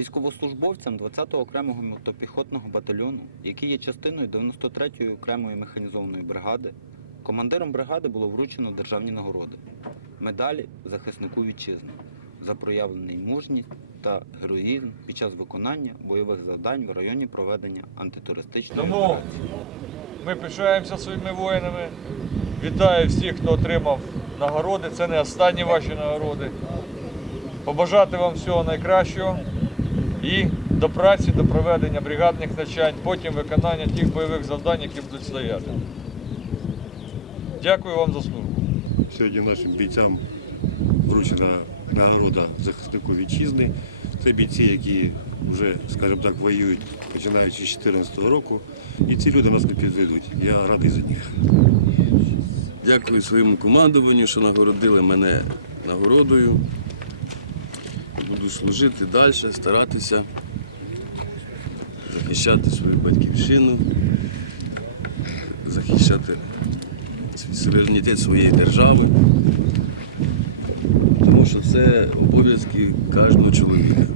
Військовослужбовцям 20-го окремого мотопіхотного батальйону, який є частиною 93-ї окремої механізованої бригади, командиром бригади було вручено державні нагороди, медалі захиснику вітчизни за проявлений мужність та героїзм під час виконання бойових завдань в районі проведення антитерористичної Тому операції. ми пишаємося своїми воїнами. Вітаю всіх, хто отримав нагороди. Це не останні ваші нагороди. Побажати вам всього найкращого і до праці, до проведення бригадних навчань, потім виконання тих бойових завдань, які будуть стояти. Дякую вам за службу. Сьогодні нашим бійцям вручена нагорода захиснику вітчизни. Це бійці, які вже, скажімо так, воюють починаючи з 2014 року. І ці люди нас не підведуть. Я радий за них. Дякую своєму командуванню, що нагородили мене нагородою. Буду служити далі, старатися захищати свою батьківщину, захищати суверенітет своєї держави. Тому що це обов'язки кожного чоловіка.